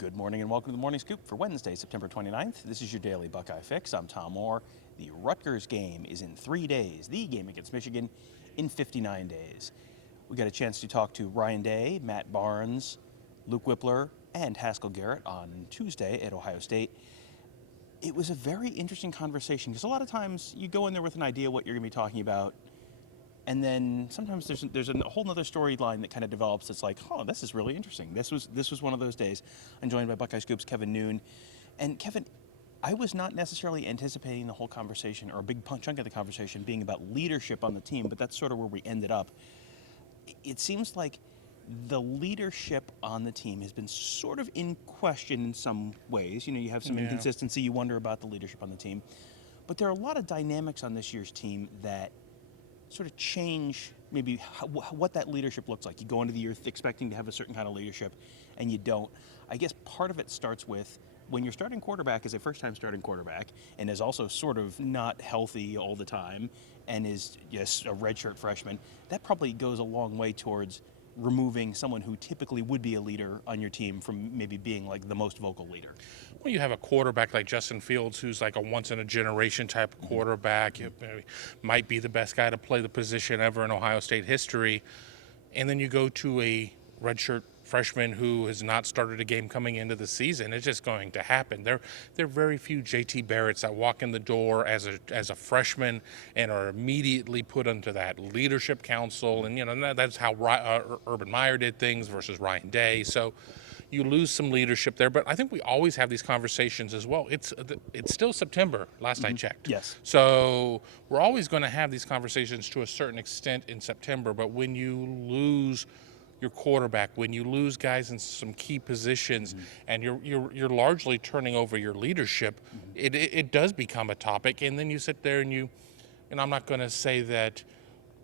Good morning and welcome to the Morning Scoop for Wednesday, September 29th. This is your daily Buckeye fix. I'm Tom Orr. The Rutgers game is in 3 days. The game against Michigan in 59 days. We got a chance to talk to Ryan Day, Matt Barnes, Luke Whippler, and Haskell Garrett on Tuesday at Ohio State. It was a very interesting conversation because a lot of times you go in there with an idea what you're going to be talking about, and then sometimes there's a whole other storyline that kind of develops. It's like, oh, this is really interesting. This was one of those days. I'm joined by Buckeye Scoop's Kevin Noon. And Kevin, I was not necessarily anticipating the whole conversation or a big chunk of the conversation being about leadership on the team, but that's sort of where we ended up. It seems like the leadership on the team has been sort of in question in some ways. You know, you have some inconsistency. You wonder about the leadership on the team. But there are a lot of dynamics on this year's team that sort of change maybe what that leadership looks like. You go into the year expecting to have a certain kind of leadership, and you don't. I guess part of it starts with when your starting quarterback is a first-time starting quarterback and is also sort of not healthy all the time and is just a redshirt freshman, that probably goes a long way towards removing someone who typically would be a leader on your team from maybe being like the most vocal leader. Well, you have a quarterback like Justin Fields, who's like a once-in-a-generation type of quarterback. He might be the best guy to play the position ever in Ohio State history. And then you go to a redshirt freshman who has not started a game coming into the season. It's just going to happen. There are very few JT Barretts that walk in the door as a freshman and are immediately put into that leadership council. And, you know, that's how Urban Meyer did things versus Ryan Day. So you lose some leadership there, but I think we always have these conversations as well. It's still September, last I checked. Yes. So we're always going to have these conversations to a certain extent in September, but when you lose your quarterback, when you lose guys in some key positions, and you're largely turning over your leadership, it does become a topic, and then you sit there and I'm not going to say that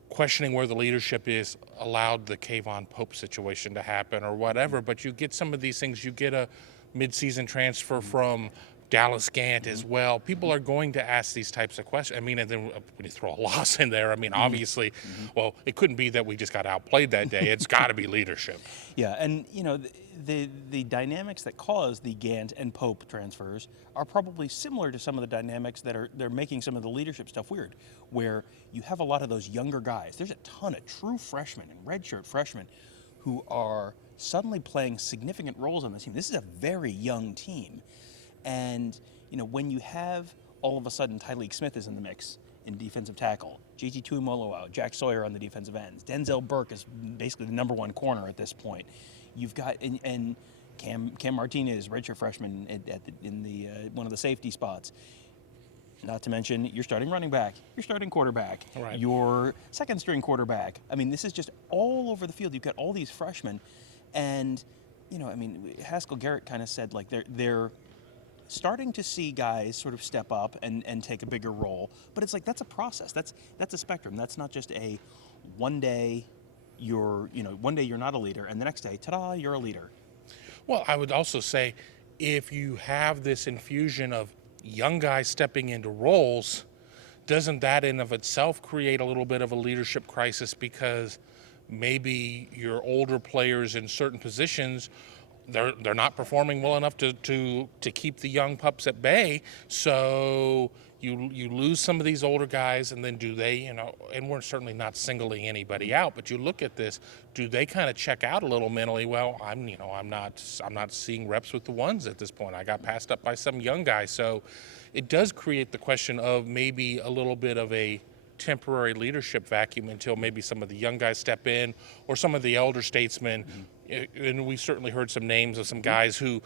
questioning where the leadership is allowed the Kayvon Pope situation to happen or whatever, but you get some of these things. You get a midseason transfer from Dallas Gant as well. People are going to ask these types of questions. I mean, and then when you throw a loss in there, I mean, obviously, well, it couldn't be that we just got outplayed that day. It's got to be leadership. Yeah, and you know, the dynamics that cause the Gant and Pope transfers are probably similar to some of the dynamics they're making some of the leadership stuff weird, where you have a lot of those younger guys. There's a ton of true freshmen and redshirt freshmen who are suddenly playing significant roles on this team. This is a very young team. And, you know, when you have all of a sudden Tyleek Smith is in the mix in defensive tackle, JT Tuimoloau out, Jack Sawyer on the defensive ends, Denzel Burke is basically the number one corner at this point. You've got, and Cam Martinez, redshirt freshman in one of the safety spots. Not to mention your starting running back, your starting quarterback, Right. your second string quarterback. I mean, this is just all over the field. You've got all these freshmen. And, you know, I mean, Haskell Garrett kind of said like they're starting to see guys sort of step up and take a bigger role, but it's like that's a process. That's a spectrum. That's not just a one day you're not a leader and the next day, ta-da, you're a leader. Well, I would also say if you have this infusion of young guys stepping into roles, doesn't that in of itself create a little bit of a leadership crisis because maybe your older players in certain positions they're not performing well enough to keep the young pups at bay, so you lose some of these older guys, and then do they, you know, and we're certainly not singling anybody out, but you look at this, do they kind of check out a little mentally? Well, I'm not seeing reps with the ones at this point. I got passed up by some young guy, so it does create the question of maybe a little bit of a temporary leadership vacuum until maybe some of the young guys step in or some of the elder statesmen. And we certainly heard some names of some guys who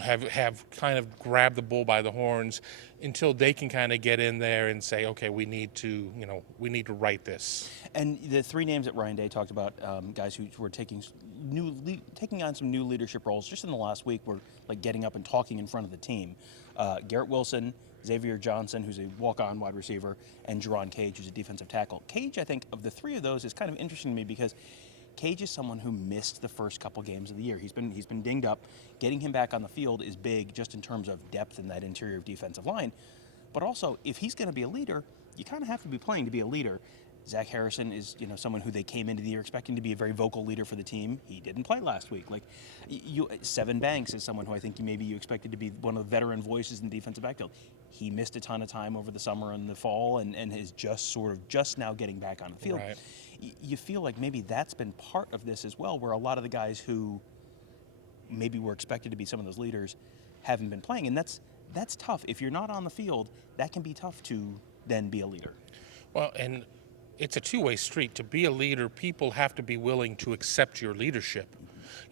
have kind of grabbed the bull by the horns until they can kind of get in there and say, okay, we need to right this. And the three names that Ryan Day talked about, guys who were taking on some new leadership roles just in the last week, were like getting up and talking in front of the team. Garrett Wilson, Xavier Johnson, who's a walk-on wide receiver, and Jerron Cage, who's a defensive tackle. Cage, I think, of the three of those is kind of interesting to me because Cage is someone who missed the first couple games of the year. He's been dinged up. Getting him back on the field is big just in terms of depth in that interior defensive line. But also, if he's going to be a leader, you kind of have to be playing to be a leader. Zach Harrison is, someone who they came into the year expecting to be a very vocal leader for the team. He didn't play last week. Like, Seven Banks is someone who I think maybe you expected to be one of the veteran voices in the defensive backfield. He missed a ton of time over the summer and the fall, and is just now getting back on the field. Right. You feel like maybe that's been part of this as well, where a lot of the guys who maybe were expected to be some of those leaders haven't been playing, and that's tough. If you're not on the field, that can be tough to then be a leader. Well, and it's a two-way street. To be a leader, people have to be willing to accept your leadership.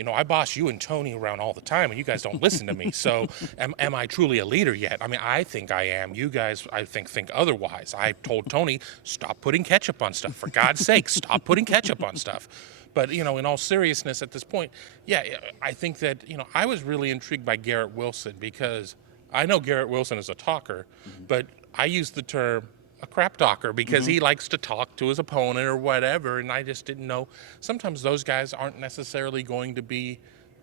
I boss you and Tony around all the time, and you guys don't listen to me. So am I truly a leader yet? I mean, I think I am. You guys, I think otherwise. I told Tony, stop putting ketchup on stuff. For God's sake, stop putting ketchup on stuff. But, in all seriousness at this point, yeah, I think that, I was really intrigued by Garrett Wilson, because I know Garrett Wilson is a talker, but I use the term a crap talker because he likes to talk to his opponent or whatever, and I just didn't know. Sometimes those guys aren't necessarily going to be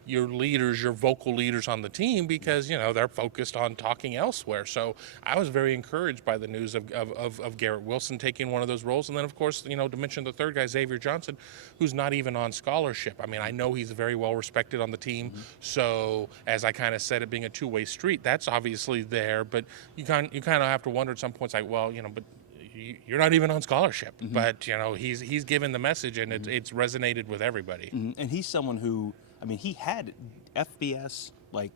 your leaders, your vocal leaders on the team, because they're focused on talking elsewhere. So I was very encouraged by the news of Garrett Wilson taking one of those roles, and then of course to mention the third guy, Xavier Johnson, who's not even on scholarship. I mean, I know he's very well respected on the team, so as I kind of said, it being a two-way street, that's obviously there, but you kind of have to wonder at some points, like, well, but you're not even on scholarship, but he's given the message, and it's resonated with everybody. And he's someone who, he had FBS, like,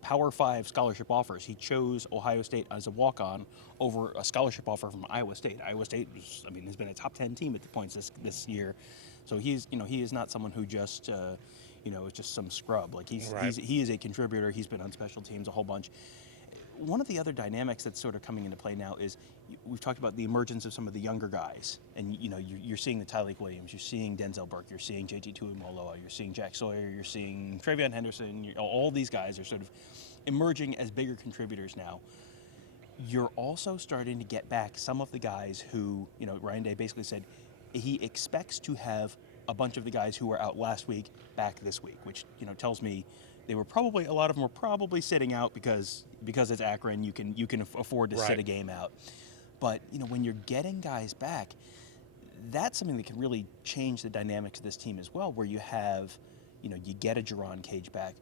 Power 5 scholarship offers. He chose Ohio State as a walk-on over a scholarship offer from Iowa State. Iowa State, has been a top 10 team at the points this year. So he is not someone who just, is just some scrub. Like, he is a contributor. He's been on special teams a whole bunch. One of the other dynamics that's sort of coming into play now is we've talked about the emergence of some of the younger guys, and you're seeing the Tyleik Williams, you're seeing Denzel Burke, you're seeing JT Tuimoloau, you're seeing Jack Sawyer, you're seeing Travion Henderson. All these guys are sort of emerging as bigger contributors now. You're also starting to get back some of the guys who, Ryan Day basically said he expects to have a bunch of the guys who were out last week back this week, which tells me a lot of them were probably sitting out because it's Akron. You can afford to sit a game out. But when you're getting guys back, that's something that can really change the dynamics of this team as well. Where you have, you get a Jerron Cage back.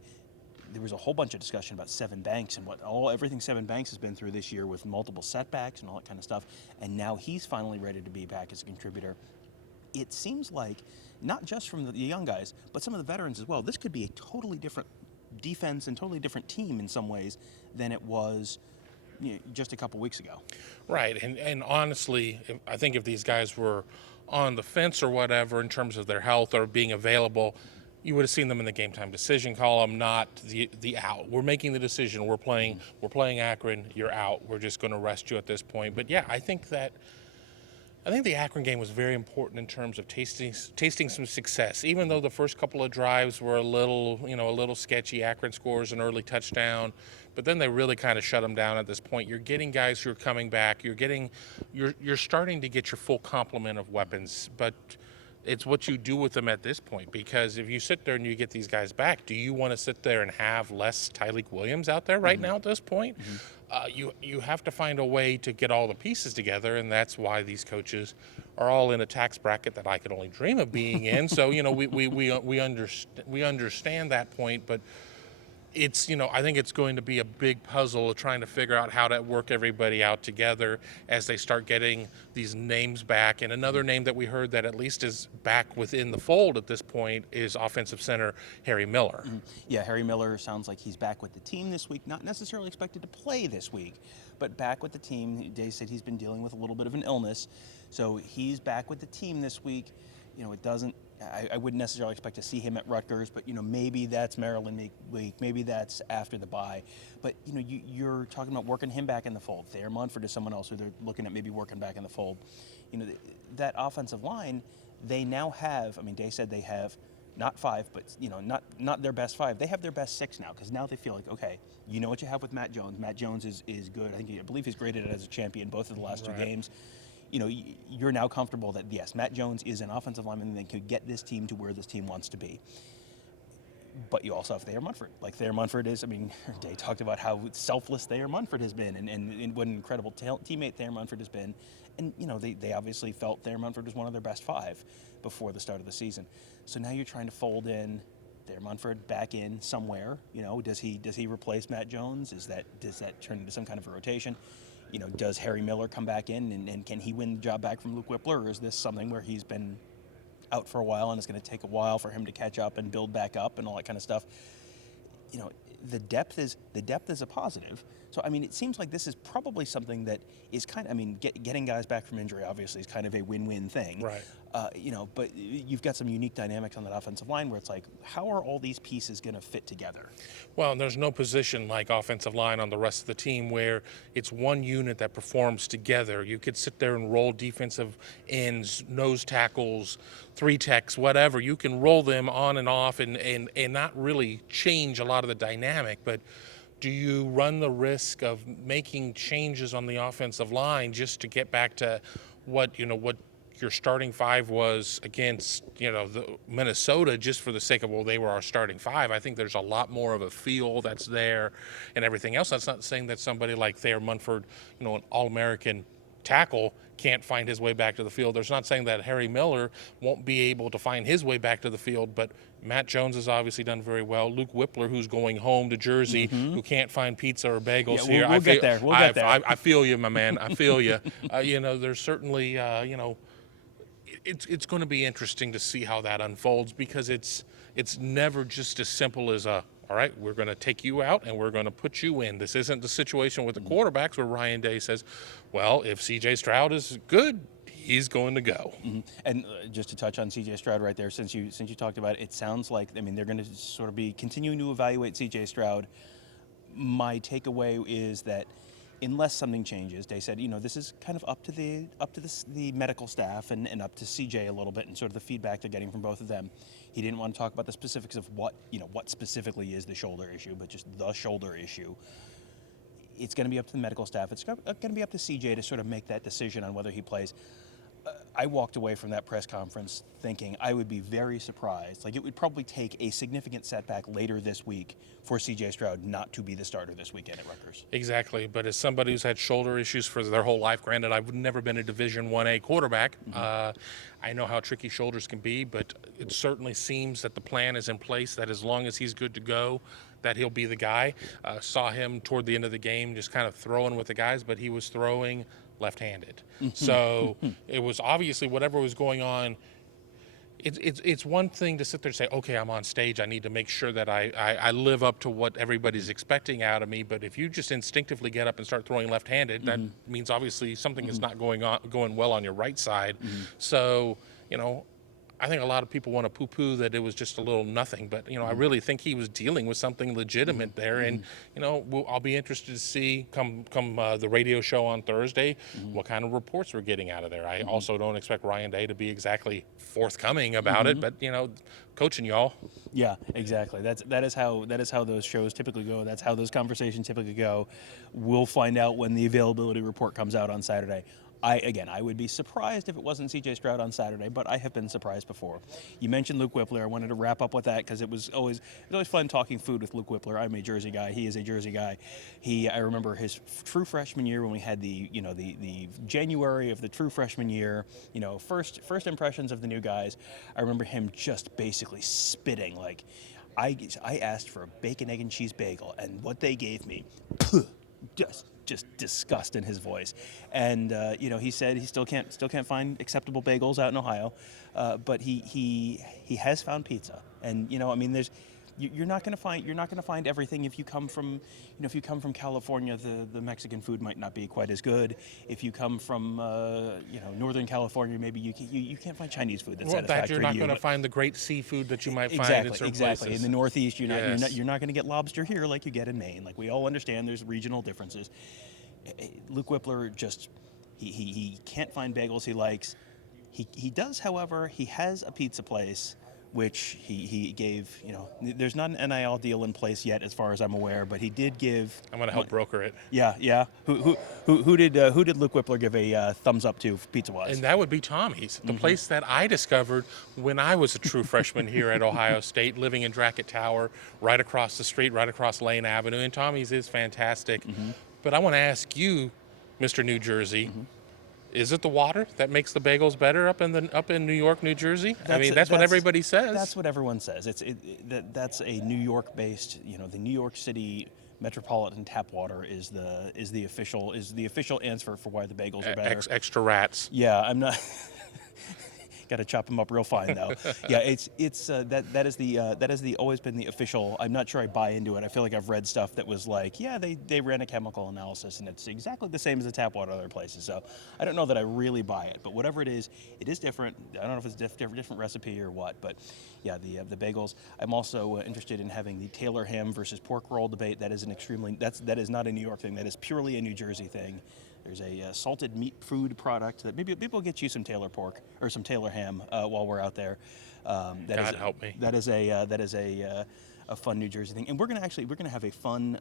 There was a whole bunch of discussion about Seven Banks and everything Seven Banks has been through this year with multiple setbacks and all that kind of stuff. And now he's finally ready to be back as a contributor. It seems like not just from the young guys, but some of the veterans as well. This could be a totally different defense and totally different team in some ways than it was just a couple weeks ago. Right, and honestly, I think if these guys were on the fence or whatever in terms of their health or being available, you would have seen them in the game time decision column, not the out. We're making the decision. We're playing Akron. You're out. We're just going to rest you at this point. But yeah, I think the Akron game was very important in terms of tasting some success. Even though the first couple of drives were a little sketchy, Akron scores an early touchdown, but then they really kind of shut them down at this point. You're getting guys who are coming back. You're starting to get your full complement of weapons, but it's what you do with them at this point, because if you sit there and you get these guys back, do you want to sit there and have less Tyleik Williams out there right now at this point? You have to find a way to get all the pieces together, and that's why these coaches are all in a tax bracket that I could only dream of being in. So we understand that point, but it's I think it's going to be a big puzzle of trying to figure out how to work everybody out together as they start getting these names back. And another name that we heard that at least is back within the fold at this point is offensive center Harry Miller. Yeah, Harry Miller sounds like he's back with the team this week, not necessarily expected to play this week, but back with the team. Day said he's been dealing with a little bit of an illness, so he's back with the team this week. I wouldn't necessarily expect to see him at Rutgers, but maybe that's Maryland week, maybe that's after the bye. But you're talking about working him back in the fold. Thayer Munford is someone else who they're looking at maybe working back in the fold. That offensive line, they now have. Day said they have not five, but not their best five. They have their best six now, because now they feel like, okay, you know what you have with Matt Jones. Matt Jones is good. I believe he's graded as a champion both of the last two games. You're now comfortable that, yes, Matt Jones is an offensive lineman that could get this team to where this team wants to be. But you also have Thayer Munford. Like Thayer Munford is, I mean, Day talked about how selfless Thayer Munford has been and what an incredible teammate Thayer Munford has been. And, they obviously felt Thayer Munford was one of their best 5 before the start of the season. So now you're trying to fold in Thayer Munford back in somewhere. Does he replace Matt Jones? Does that turn into some kind of a rotation? Does Harry Miller come back in and can he win the job back from Luke Whippler? Or is this something where he's been out for a while and it's going to take a while for him to catch up and build back up and all that kind of stuff? The depth is a positive. So I mean, it seems like this is probably something that is kind of, I mean, getting guys back from injury obviously is kind of a win-win thing. Right. But you've got some unique dynamics on that offensive line where it's like, how are all these pieces going to fit together? Well, there's no position like offensive line on the rest of the team where it's one unit that performs together. You could sit there and roll defensive ends, nose tackles, 3 techs, whatever. You can roll them on and off and not really change a lot of the dynamic, but do you run the risk of making changes on the offensive line just to get back to what your starting 5 was against, the Minnesota, just for the sake of, well, they were our starting 5? I think there's a lot more of a feel that's there and everything else. That's not saying that somebody like Thayer Munford, an All-American tackle, can't find his way back to the field. There's not saying that Harry Miller won't be able to find his way back to the field, but Matt Jones has obviously done very well. Luke Whippler, who's going home to Jersey, who can't find pizza or bagels here. We'll get there. We'll get there. I feel you, my man. I feel you. There's certainly, it's going to be interesting to see how that unfolds, because it's never just as simple as all right, we're going to take you out and we're going to put you in. This isn't the situation with the quarterbacks where Ryan Day says, well, if C.J. Stroud is good, he's going to go. Mm-hmm. And just to touch on C.J. Stroud right there, since you talked about it, it sounds like, I mean, they're going to sort of be continuing to evaluate C.J. Stroud. My takeaway is that unless something changes, they said, this is kind of up to the medical staff and up to CJ a little bit, and sort of the feedback they're getting from both of them. He didn't want to talk about the specifics of what specifically is the shoulder issue, but just the shoulder issue. It's going to be up to the medical staff. It's going to be up to CJ to sort of make that decision on whether he plays. I walked away from that press conference thinking I would be very surprised. Like, it would probably take a significant setback later this week for C.J. Stroud not to be the starter this weekend at Rutgers. Exactly. But as somebody who's had shoulder issues for their whole life, granted, I've never been a Division 1A quarterback. I know how tricky shoulders can be, but it certainly seems that the plan is in place, that as long as he's good to go, that he'll be the guy. Saw him toward the end of the game just kind of throwing with the guys, but he was throwing left-handed. So it was obviously whatever was going on. It's one thing to sit there and say, okay, I'm on stage, I need to make sure that I live up to what everybody's expecting out of me. But if you just instinctively get up and start throwing left-handed, that means obviously something is not going well on your right side. So, I think a lot of people want to poo-poo that it was just a little nothing, but I really think he was dealing with something legitimate there, and I'll be interested to see come the radio show on Thursday what kind of reports we're getting out of there. I also don't expect Ryan Day to be exactly forthcoming about it, but coaching y'all. Yeah, exactly. That is how those shows typically go. That's how those conversations typically go. We'll find out when the availability report comes out on Saturday. I would be surprised if it wasn't C.J. Stroud on Saturday, but I have been surprised before. You mentioned Luke Whippler. I wanted to wrap up with that because it was always fun talking food with Luke Whippler. I'm a Jersey guy. He is a Jersey guy. I remember his true freshman year when we had the January of the true freshman year. First impressions of the new guys. I remember him just basically spitting like. I asked for a bacon, egg, and cheese bagel, and what they gave me, just disgust in his voice. And he said he still can't find acceptable bagels out in Ohio, but he has found pizza. And there's you're not going to find everything. If you come from California, the Mexican food might not be quite as good. If you come from Northern California, maybe you can't find Chinese food that's satisfactory to you. You're not going to find the great seafood that you might find in certain places. In the Northeast, you're not going to get lobster here like you get in Maine. Like, we all understand there's regional differences. Luke Whippler he can't find bagels he likes. He does, however, he has a pizza place which he gave, there's not an NIL deal in place yet as far as I'm aware, but he did give. I'm going to help broker it. Yeah. Who did Luke Whippler give a thumbs up to pizza-wise? And that would be Tommy's, the place that I discovered when I was a true freshman here at Ohio State, living in Drackett Tower, right across the street, right across Lane Avenue. And Tommy's is fantastic. But I want to ask you, Mr. New Jersey, is it the water that makes the bagels better up in New York, New Jersey? That's what everybody says. That's what everyone says. That's a New York-based, the New York City metropolitan tap water is the official answer for why the bagels are better. Extra rats. Yeah, I'm not. Got to chop them up real fine though. Yeah, that is the always been the official. I'm not sure I buy into it. I feel like I've read stuff that was like, yeah, they ran a chemical analysis and it's exactly the same as the tap water other places. So I don't know that I really buy it, but whatever it is different. I don't know if it's a different recipe or what, but yeah, the bagels. I'm also interested in having the Taylor ham versus pork roll debate. That is that is not a New York thing. That is purely a New Jersey thing. There's a salted meat food product that maybe we'll get you some Taylor pork or some Taylor ham while we're out there. God help me. That is a fun New Jersey thing, and we're gonna have a fun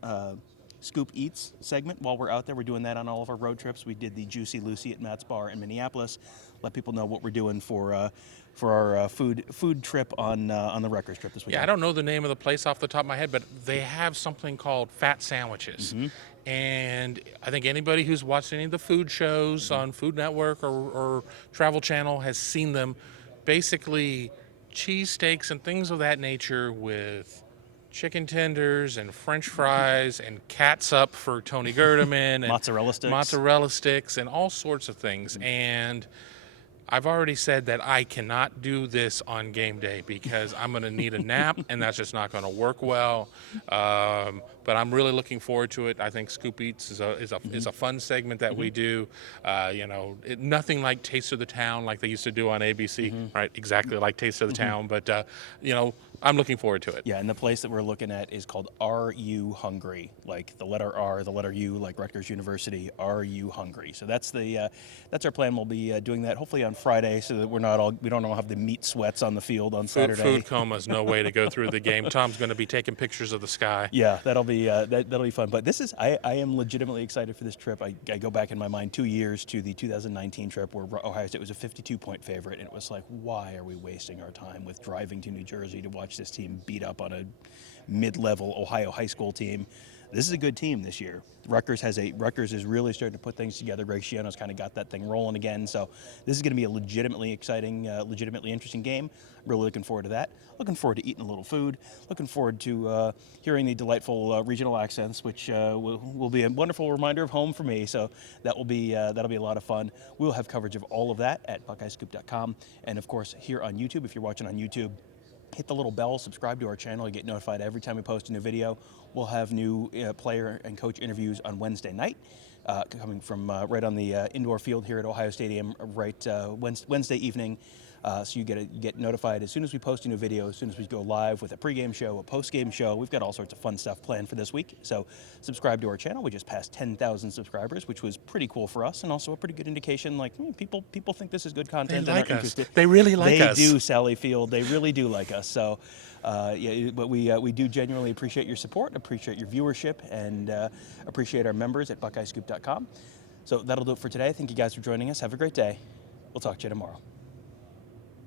Scoop Eats segment while we're out there. We're doing that on all of our road trips. We did the Juicy Lucy at Matt's Bar in Minneapolis. Let people know what we're doing for our food trip on the Rutgers trip this weekend. Yeah, I don't know the name of the place off the top of my head, but they have something called fat sandwiches. And I think anybody who's watched any of the food shows on Food Network or Travel Channel has seen them. Basically, cheesesteaks and things of that nature with chicken tenders and French fries and catsup for Tony Gerdeman and mozzarella sticks and all sorts of things. And I've already said that I cannot do this on game day because I'm going to need a nap, and that's just not going to work well. But I'm really looking forward to it. I think Scoop Eats is a fun segment that we do. Nothing like Taste of the Town like they used to do on ABC, right? Exactly like Taste of the Town. But I'm looking forward to it. Yeah, and the place that we're looking at is called Are You Hungry? Like the letter R, the letter U, like Rutgers University. Are You Hungry? So that's our plan. We'll be doing that hopefully on Friday, so that we don't all have the meat sweats on the field on Saturday. Food coma's no way to go through the game. Tom's going to be taking pictures of the sky. Yeah, that'll be fun. But I am legitimately excited for this trip. I go back in my mind 2 years to the 2019 trip where Ohio State was a 52-point favorite, and it was like, why are we wasting our time with driving to New Jersey to watch this team beat up on a mid-level Ohio high school team? This is a good team this year. Rutgers is really starting to put things together. Greg Schiano's kind of got that thing rolling again. So this is going to be a legitimately exciting, legitimately interesting game. Really looking forward to that. Looking forward to eating a little food. Looking forward to hearing the delightful regional accents, which will be a wonderful reminder of home for me. So that'll be a lot of fun. We'll have coverage of all of that at BuckeyeScoop.com, and of course here on YouTube. If you're watching on YouTube, hit the little bell, subscribe to our channel. You get notified every time we post a new video. We'll have new player and coach interviews on Wednesday night, coming from right on the indoor field here at Ohio Stadium, right Wednesday evening. So you get notified as soon as we post a new video, as soon as we go live with a pregame show, a postgame show. We've got all sorts of fun stuff planned for this week. So subscribe to our channel. We just passed 10,000 subscribers, which was pretty cool for us, and also a pretty good indication. Like people think this is good content. They like us. They really like us. They do, Sally Field. They really do like us. So but we do genuinely appreciate your support, appreciate your viewership, and appreciate our members at BuckeyeScoop.com. So that'll do it for today. Thank you guys for joining us. Have a great day. We'll talk to you tomorrow.